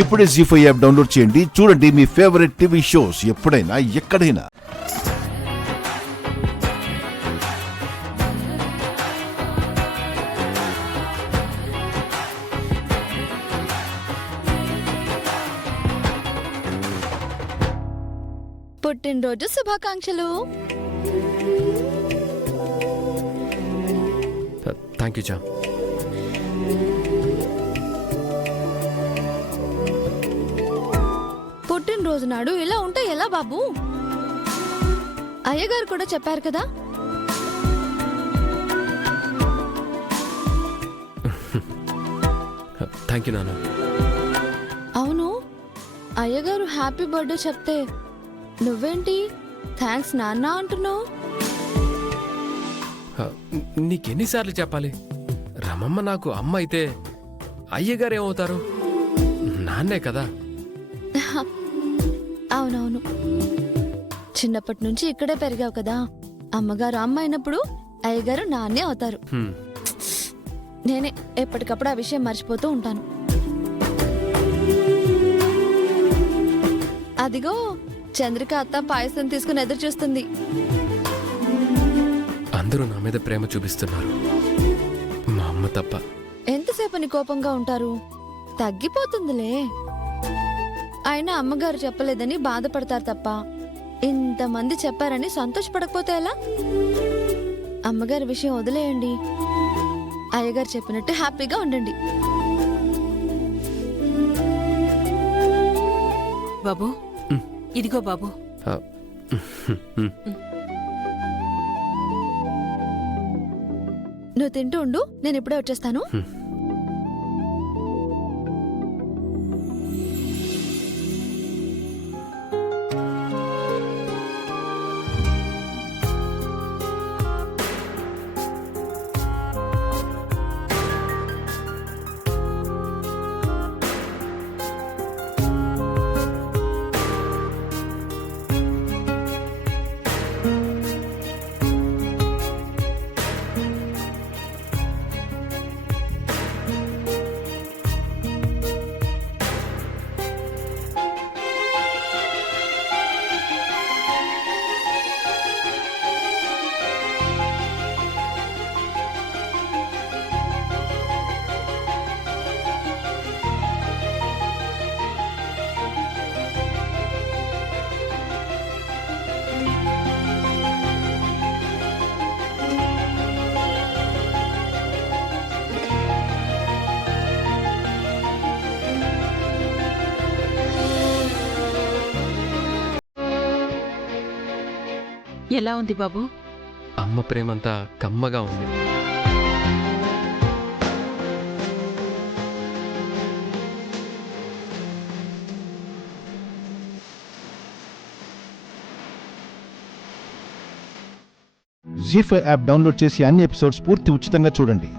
ఇప్పుడే జీ5 app download చేయండి. చూడండి మీ ఫేవరెట్ టీవీ షోస్ ఎప్పుడైనా ఎక్కడైనా. పుట్టినరోజు శుభాకాంక్షలు. థ్యాంక్ యూ జా. పుట్టినరోజు నాడు ఇలా ఉంటే ఎలా బాబు? అయ్యగారు కూడా చెప్పారు కదా. థ్యాంక్ యూ నాన్న. అవును, అయ్యగారు హ్యాపీ బర్త్డే చెప్తే నువ్వేంటి థ్యాంక్స్ నాన్న అంటున్నావు? నీకెన్నిసార్లు చెప్పాలి? రమమ్మ నాకు అమ్మ అయితే అయ్యగారు ఏమవుతారు? నాన్నే కదా. అవునవును, చిన్నప్పటి నుంచి ఇక్కడే పెరిగావు కదా. అమ్మగారు అమ్మ అయినప్పుడు అయ్యగారు నాన్నే అవుతారు. నేనే ఎప్పటికప్పుడు ఆ విషయం మర్చిపోతూ ఉంటాను. అదిగో చంద్రిక అత్త పాయసం తీసుకుని ఎదురు చూస్తుంది. అందరూ నా మీద ప్రేమ చూపిస్తున్నారు, మా అమ్మ తప్ప. ఎంతసేపని కోపంగా ఉంటారు? తగ్గిపోతుందిలే. అయినా అమ్మగారు చెప్పలేదని బాధపడతారు తప్ప ఇంతమంది చెప్పారని సంతోషపడకపోతే ఎలా? అమ్మగారి విషయం వదిలేయండి. అయ్యగారు చెప్పినట్టు హ్యాపీగా ఉండండి. బాబు, ఇదిగో బాబు. నువ్వు తింటూ ఉండు, నేను ఇప్పుడే వచ్చేస్తాను. ఎలా ఉంది బాబు? అమ్మ ప్రేమంతా కమ్మగా ఉంది. జీ5 యాప్ డౌన్లోడ్ చేసి అన్ని ఎపిసోడ్స్ పూర్తి ఉచితంగా చూడండి.